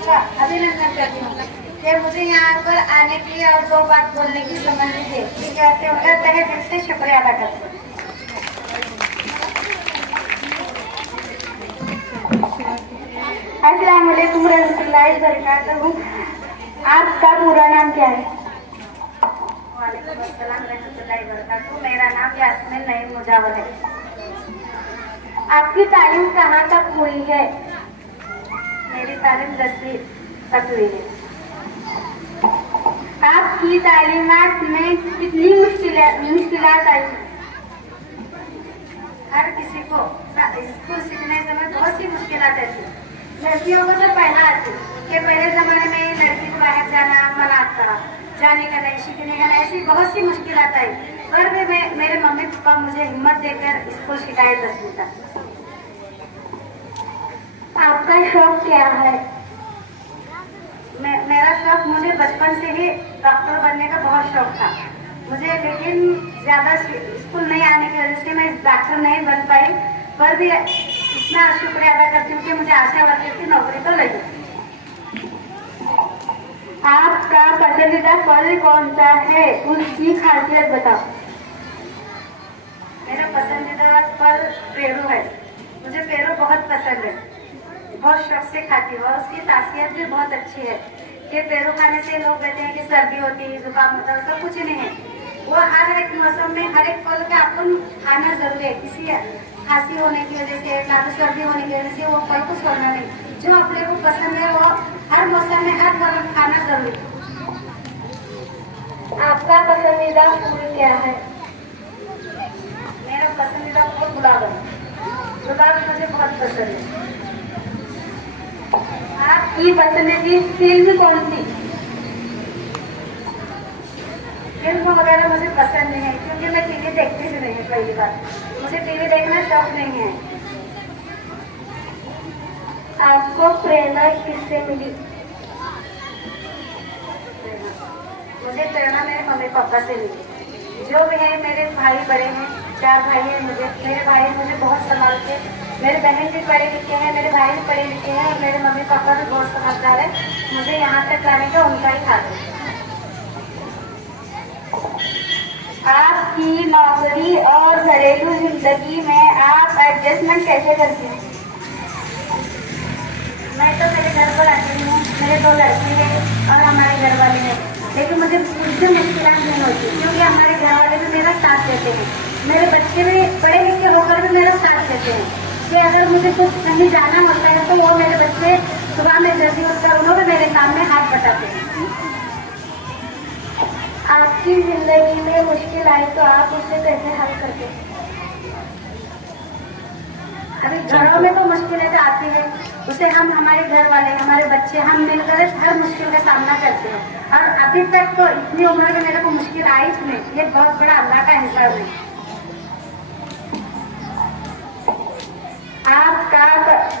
आपका अभिनंदन करती हूँ कि मुझे यहाँ पर आने की और 2 बात बोलने की सम्मति दी। ठीक है, उनका तहे दिल से शुक्रिया अदा करती हूँ। अस्सलाम वालेकुम रहमतुल्लाहि व बरकातहू। आपका पूरा नाम क्या है? वालेकुम अस्सलाम रहमतुल्लाहि व बरकातहू। मेरा नाम यास्मीन नईम मुजावर है। आपकी तालीम कहाँ तक हुई है? मेरी तालीम 10वीं तक हुई है। आपकी तालीमात में कितनी मुश्किलात आई? हर किसी को स्कूल सीखने समय बहुत सी मुश्किलात आती। लड़कियों को तो पहला आती कि पहले जमाने में लड़की को बाहर जाना मना था, जाने का नहीं, सीखने का नहीं, ऐसी बहुत सी मुश्किलात आई। और भी मेरे मम्मी पापा मुझे हिम्मत देकर स्कूल शिकायत 10वीं तक। आपका शौक क्या है? मेरा शौक, मुझे बचपन से ही डॉक्टर बनने का बहुत शौक था मुझे, लेकिन ज्यादा स्कूल नहीं आने की वजह से मैं डॉक्टर नहीं बन पाई। पर भी इतना शुक्रिया अदा करती हूँ कि मुझे आशा वर्कर की नौकरी तो लगी। आपका पसंदीदा फल कौन सा है? उसकी खासियत बताओ। मेरा पसंदीदा फल पेरू है। मुझे पेरू बहुत पसंद है, बहुत शौक से खाती हूँ और उसकी खासियत भी बहुत अच्छी है कि पेरू खाने से लोग कहते हैं कि सर्दी होती है, जुकाम होता है, सब कुछ नहीं है। वो हर एक मौसम में हर एक फल का अपन खाना जरूरी है। किसी खांसी होने की वजह से, काफी सर्दी होने की वजह से वो फल को छोड़ना नहीं। जो अपने को पसंद है वो हर मौसम में हर फल खाना जरूरी है। आपका पसंदीदा फूल क्या है? मेरा पसंदीदा फूल गुलाब है। गुलाब मुझे बहुत पसंद है। आपकी पसंदीदा फिल्म कौन सी? फिल्म वगैरह मुझे पसंद नहीं है क्योंकि मैं टीवी देखती ही नहीं। पहली बात, मुझे टीवी देखना शौक नहीं है। आपको प्रेरणा किससे मिली? मुझे प्रेरणा मेरे मम्मी पापा से मिली। जो भी है, मेरे भाई बड़े हैं, 4 भाई हैं मुझे। मेरे भाई मुझे बहुत संभालते, मेरे बहन भी पढ़े लिखे हैं, मेरे भाई भी पढ़े लिखे हैं और मेरे मम्मी पापा भी बहुत समझदार है। मुझे यहाँ तक लाने का उनका ही हाथ है। आपकी नौकरी और घरेलू जिंदगी में आप एडजस्टमेंट कैसे करते हैं? मैं तो मेरे घर पर आती हूँ, मेरे 2 लड़के हैं और हमारे घर वाले हैं, लेकिन मुझे कुछ मुश्किल नहीं होती क्योंकि हमारे घर वाले भी मेरा साथ देते हैं। मेरे बच्चे भी पढ़े लिखे होकर भी मेरा साथ देते हैं कि अगर मुझे कुछ कहीं जाना होता है तो वो मेरे बच्चे सुबह में जल्दी उठकर उन्होंने मेरे काम में हाथ बटाते हैं। आपकी जिंदगी में मुश्किल आए तो आप उसे कैसे हल करते हैं? अभी घरों में तो मुश्किलें तो आती है, उसे हम, हमारे घर वाले, हमारे बच्चे, हम मिलकर हर मुश्किल का सामना करते हैं। और अभी तक तो इतनी उम्र में मेरे को मुश्किल आई नहीं, ये बहुत बड़ा अल्लाह का हिसाब है। आपका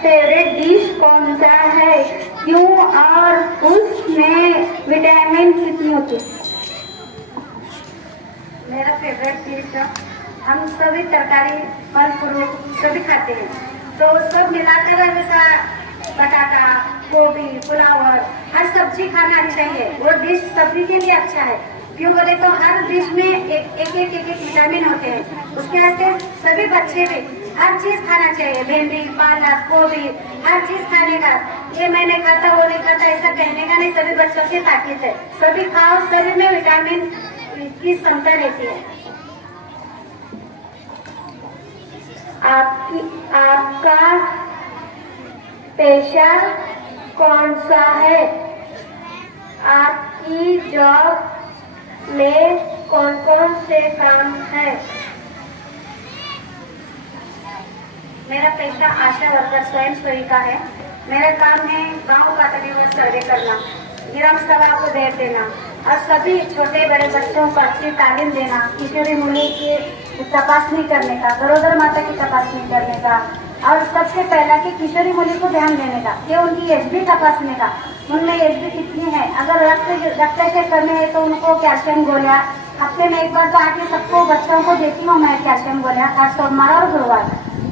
फेवरेट डिश कौन सा है? क्यों और उसमें विटामिन कितनी होती है? मेरा फेवरेट डिश, हम सभी तरकारी, फल फ्रूट सभी खाते हैं, तो सब मिलाकर जैसा बटाटा, गोभी, फ्लावर, हर सब्जी खाना अच्छा है। वो डिश सभी के लिए अच्छा है। क्यों बोले तो हर डिश में एक विटामिन होते हैं। उसके वजह सभी बच्चे भी हर चीज खाना चाहिए। भिंडी, पालक, गोभी, हर चीज खाने का। ये मैं नहीं खाता, वो नहीं खाता, ऐसा कहने का नहीं। सभी बच्चों की ताकत है, सभी खाओ, सभी में विटामिन की क्षमता रहती है। आपका पेशा कौन सा है? आपकी जॉब में कौन कौन से काम है? मेरा पेशा आशा वर्कर स्वयं सेविका है। मेरा काम है गांव का तकरीबन सर्वे करना, ग्राम सभा को भेज देना और सभी छोटे बड़े बच्चों को अच्छी तालीम देना, किशोरी मुनि की तपासनी करने का, गरोदर माता की तपासनी करने का और सबसे पहला कि किशोरी मुनि को ध्यान देने का कि उनकी एचबी तपासने का, उनमें एचबी कितनी है। अगर रक्त चेक करने है तो उनको कैल्शियम गोलियां हफ्ते में एक बार तो आके सबको बच्चों को देती हूँ मैं कैल्शियम गोलियां, हर सोमवार और गुरुवार।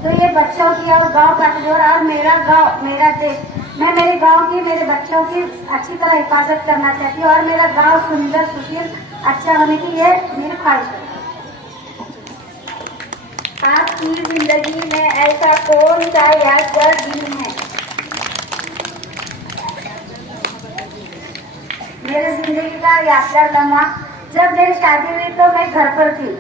तो ये बच्चों की और गांव का जोर और मेरा गांव मेरा देश, मैं मेरे गांव की मेरे बच्चों की अच्छी तरह हिफाजत करना चाहती हूँ और मेरा गांव सुंदर सुशील अच्छा होने की ये मेरी ख्वाहिश है। आपकी जिंदगी में ऐसा कौन सा यादगार दिन है? मेरे जिंदगी का यादगार लम्हा, जब मेरी शादी हुई तो मैं घर पर थी।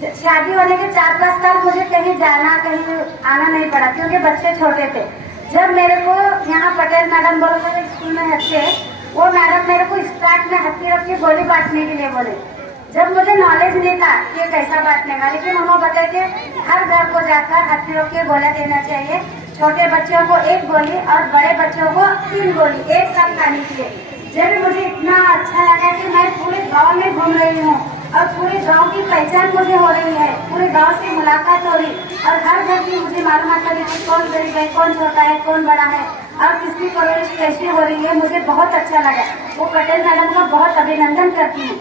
शादी होने के 4-5 साल मुझे कहीं जाना कहीं आना नहीं पड़ा क्योंकि बच्चे छोटे थे। जब मेरे को यहाँ पटेल मैडम बोलकर स्कूल में हत्थे, वो मैडम मेरे को स्टार्ट में हत्ती रख के गोली बांटने के लिए बोले। जब मुझे नॉलेज नहीं था कि कैसा बांटने का, लेकिन उन्होंने बताया कि हर घर को जाकर हत्ती रोक के गोला देना चाहिए, छोटे बच्चों को 1 गोली और बड़े बच्चों को 3 गोली एक साथ खाने के लिए। जब मुझे इतना अच्छा लगा कि मैं पूरे गांव में घूम रही हूँ और पूरे गांव की पहचान मुझे हो रही है, पूरे गांव से मुलाकात हो रही और हर घर की मुझे मालूम करी कि कौन गरीब है, कौन छोटा है, कौन बड़ा है और किसकी परवरिश कैसी हो रही है। मुझे बहुत अच्छा लगा। वो पटेल मैडम का बहुत अभिनंदन करती हूँ।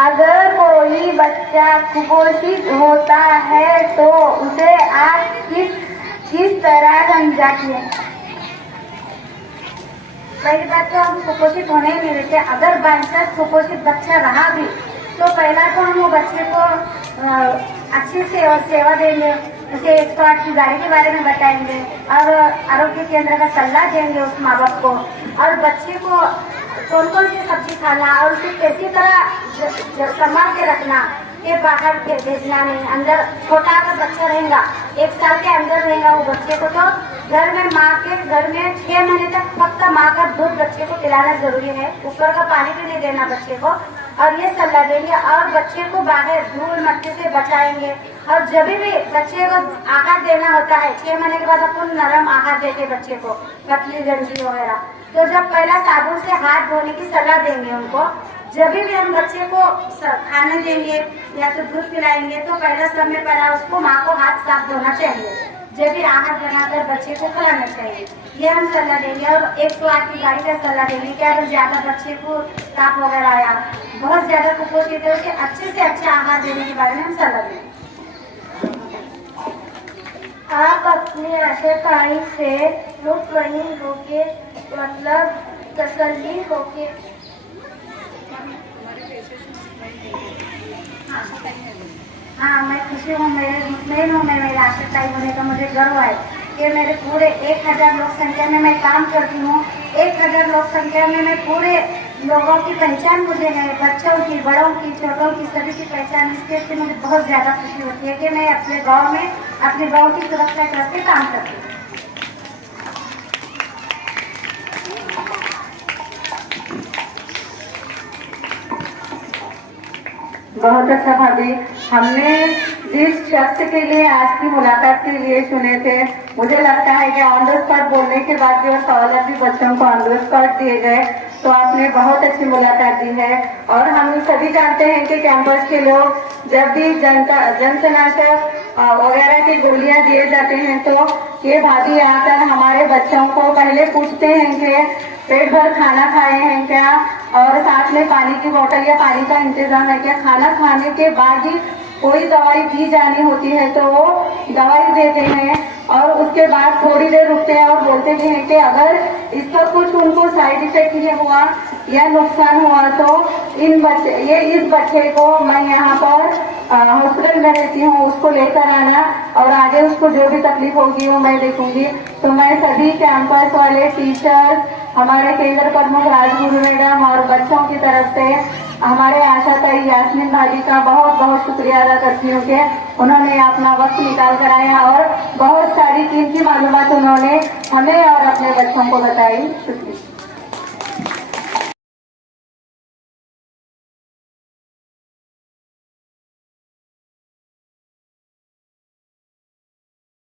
अगर कोई बच्चा कुपोषित होता है तो उसे आप किस तरह समझाती है? पहली बात तो हम कुपोषित होने ही नहीं देते। अगर बाई चांस कुपोषित बच्चा रहा भी तो पहला तो हम वो बच्चे को अच्छी सेवा देंगे, उसे 108 की गाड़ी के बारे में बताएंगे और आरोग्य केंद्र का सलाह देंगे उस माँ बाप को, और बच्चे को कौन कौन सी सब्जी खाना और उसे कैसी तरह संभाल के रखना, ये बाहर भेजना नहीं। अंदर छोटा अगर बच्चा रहेगा 1 साल के अंदर रहेगा वो बच्चे को, तो घर में माँ के घर में 6 महीने तक फक्त माँ का दूध बच्चे को पिलाना जरूरी है। ऊपर का पानी भी नहीं देना बच्चे को, और ये सलाह देंगे। और बच्चे को बाहर धूल मिट्टी से बचाएंगे। और जब भी बच्चे को आहार देना होता है 6 महीने के बाद अपन नरम आहार देते बच्चे को, पतली गंजी वगैरह, तो जब पहला साबुन से हाथ धोने की सलाह देंगे उनको। जब भी हम बच्चे को खाने देंगे या तो दूध पिलाएंगे तो पहला समय पहला उसको माँ को हाथ साफ धोना चाहिए। जब भी आहार बनाकर बच्चे को खिलाना चाहिए, ये हम सलाह देंगे। और 108 की गाड़ी का सलाह देंगे कि अगर ज्यादा बच्चे को ताप वगैरह आया, बहुत ज्यादा कुपोषित है, उसे अच्छे से अच्छा आहार देने के बारे में हम सलाह देंगे। आप अपनी आशाकारी से मुतमईन होके, मतलब तसल्ली होके हाँ, मैं खुशी हूँ, मेरे मुतमईन हूँ, मैं मेरी आशाकारी होने का मुझे गर्व है कि मेरे पूरे 1000 लोक संख्या में मैं काम करती हूँ। 1000 लोक संख्या में मैं पूरे लोगों की पहचान मुझे है, बच्चों की, बड़ों की, छोटों की, सभी की पहचान। इसके मुझे बहुत ज्यादा खुशी होती है कि मैं अपने गांव में अपने गांव की सुरक्षा के वास्ते काम करती हूँ। बहुत अच्छा भाभी, हमने जिस शख्स के लिए आज की मुलाकात के लिए चुने थे, मुझे लगता है कि ऑन द स्पॉट बोलने के बाद जो सवाल भी बच्चों को ऑन द स्पॉट दिए गए, तो आपने बहुत अच्छी मुलाकात दी है। और हम सभी जानते हैं कि कैंपस के लोग जब भी जंतुनाशक वगैरह की गोलियां दिए जाते हैं तो ये भाभी आकर हमारे बच्चों को पहले पूछते हैं कि पेट भर खाना खाए हैं क्या, और साथ में पानी की बोतल या पानी का इंतजाम है क्या। खाना खाने के बाद ही कोई दवाई दी जानी होती है तो वो दवाई देते हैं और उसके बाद थोड़ी देर रुकते हैं और बोलते भी हैं कि अगर इसका कुछ उनको साइड इफेक्ट ये हुआ या नुकसान हुआ तो इस बच्चे को मैं यहाँ पर हॉस्पिटल में रहती हूँ, उसको लेकर आना और आगे उसको जो भी तकलीफ होगी वो मैं देखूंगी। तो मैं सभी कैंपस वाले टीचर्स, हमारे केंद्र प्रमुख राजगुरु मैडम और बच्चों की तरफ से हमारे आशाकारी यास्मीन भाभी का बहुत बहुत शुक्रिया अदा करती हूँ कि उन्होंने अपना वक्त निकाल कर आया और बहुत सारी कीमती मालूमात उन्होंने हमें और अपने बच्चों को बताई। शुक्रिया।